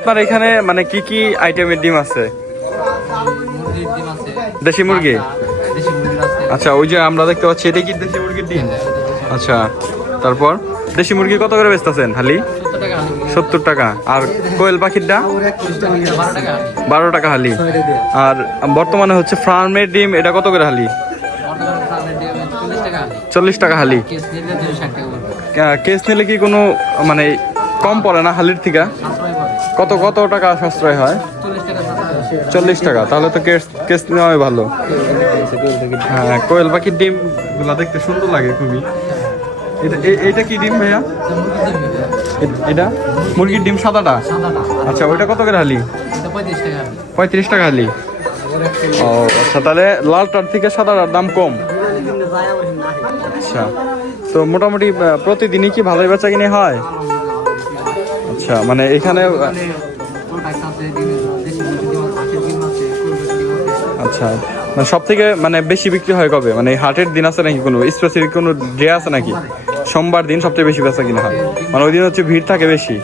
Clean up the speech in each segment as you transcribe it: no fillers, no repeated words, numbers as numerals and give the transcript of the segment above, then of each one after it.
আপনার এখানে মানে কি কি আইটেমের ডিম আছে? মুরগির ডিম আছে, দেশি মুরগি? দেশি মুরগির আছে। আচ্ছা, ওই যে আমরা দেখতে পাচ্ছি এটা কি দেশি মুরগির ডিম? আচ্ছা, তারপর দেশি মুরগি কত করে বেচতেছেন হালি? 70 টাকা হালি। 70 টাকা। আর কোয়েল পাখিরটা 12 টাকা হালি। 12 টাকা হালি। আর বর্তমানে হচ্ছে ফার্মের ডিম, এটা কত করে হালি? বর্তমানে ফার্মের ডিম 40 টাকা হালি। 40 টাকা হালি। কেস নিলে 260 টাকা পড়বে। কেস নিলে কি কোনো মানে কম পড়ে না হালির থেকে? সাশ্রয় পড়ে। কত কত টাকা সাশ্রয় হয়? 40 টাকা সাশ্রয়। 40 টাকা। তাহলে তো কেস নেওয়াই ভালো। হ্যাঁ, কোয়েল পাখির ডিম গুলা দেখতে সুন্দর লাগে খুবই। এটা কি ডিম ভাইয়া? মুরগির ডিম এটা মুরগির ডিম সাদাটা? সাদাটা। আচ্ছা, ওইটা কত করে হালি? এটা 35 টাকা হালি। 35 টাকা হালি। ও আচ্ছা, তাহলে লালটার থেকে সাদাটার দাম কম। আচ্ছা, তো মোটামুটি প্রতিদিনই কি ভালোই বেচা কিনে হয়? আচ্ছা, মানে এখানে আচ্ছা, মানে সব থেকে মানে বেশি বিক্রি হয় কবে? মানে হাটের দিন আছে নাকি, কোনো স্পেসিফিক কোনো ডে আছে নাকি? সোমবার দিন সবচেয়ে বেশি বেচা কিনা হয়, মানে ওই দিন হচ্ছে ভিড় থাকে বেশি।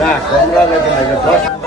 না, কমলা লাগে না।